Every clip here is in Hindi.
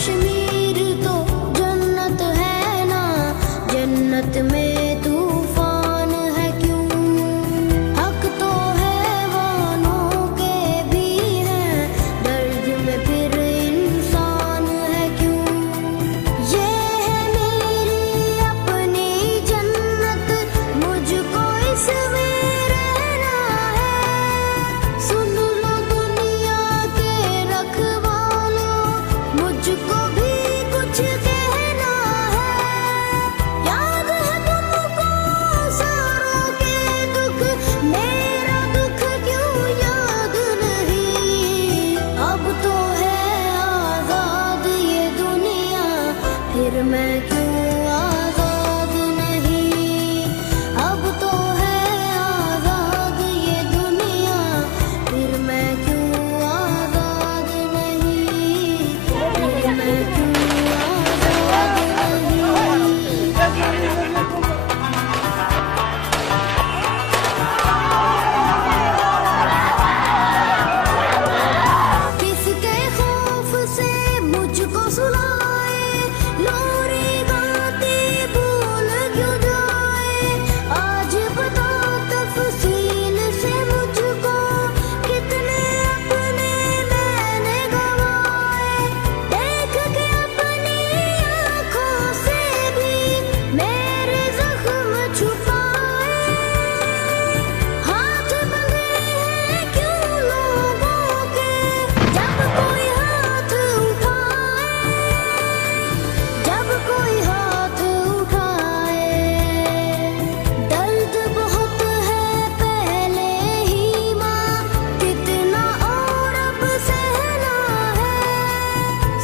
कश्मीर तो जन्नत है ना, जन्नत में तूफान है क्यों? हक तो हैवानों के भी हैं, दर्द में फिर इंसान है क्यों? ये है मेरी अपनी जन्नत, मुझको इसमें रहना है। सुन लो दुनिया के रखवालों, मुझको भी कुछ कहना है। याद है तुमको सारों के दुख, मेरा दुख क्यों याद नहीं? अब तो है आजाद ये दुनिया, फिर मैं क्यों आजाद नहीं? अब तो है आजाद ये दुनिया, फिर मैं क्यों आजाद नहीं? फिर मैं क्यों आजाद नहीं? किसके खौफ से मुझको सुलाए, लोरी गाती भूल क्यों जाए? आज बता तफसील से मुझको, कितने अपने मैंने गवाए। देख के अपनी आँखों से भी मेरे जख्म छुपाए। हाथ बंधे हैं क्यों लोगों के, जब कोई हाथ उठाए, जब कोई हाथ उठाए। दर्द बहुत है पहले ही माँ, कितना और अब सहना है।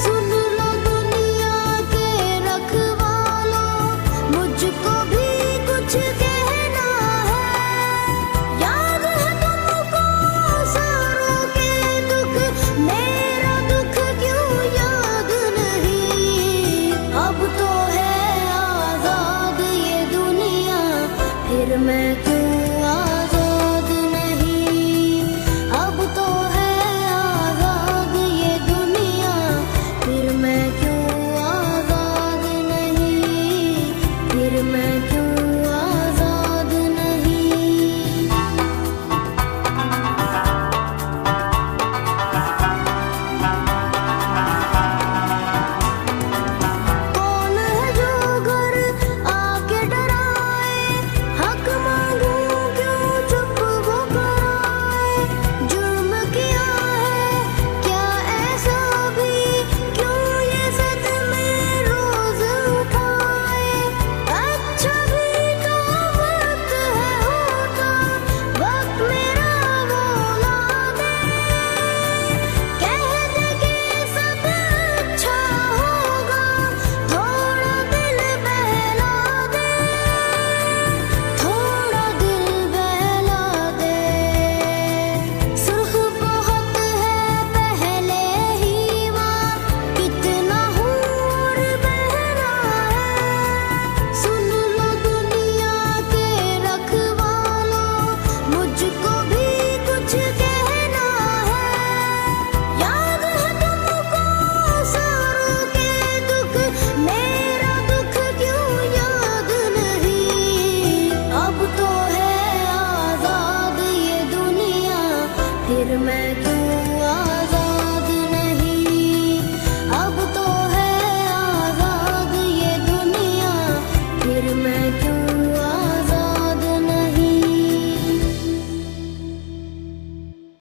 सुन लो दुनिया के रखवालों, मुझको भी कुछ कहना है। याद है तुमको सारों के दुख, मेरा दुख क्यों याद नहीं? अब तो है आजाद ये दुनिया, फिर मैं क्यों आजाद नहीं? अब तो है आजाद ये दुनिया, फिर मैं क्यों आजाद नहीं? फिर मैं क्यों आजाद नहीं? कौन है जो घर आके डराए, हक मांगू क्यों चुप वो कराए? जुर्म किया है क्या ऐसा भी, क्यों ये सदमे रोज उठाए? अच्छा भी तो वक्त है होता, वक्त मेरा मौला दे। कह दे कि सब अच्छा होगा, थोड़ा दिल बहला दे, थोड़ा दिल बहला दे। सुर्ख बहुत है पहले ही माँ, कितना हूर बहना है। सुन लो दुनिया के रखवालों, मुझको भी कुछ कहना है। याद है तुमको सारों के दुख, मेरा दुख क्यों याद नहीं? अब तो है आजाद ये दुनिया, फिर मैं क्यों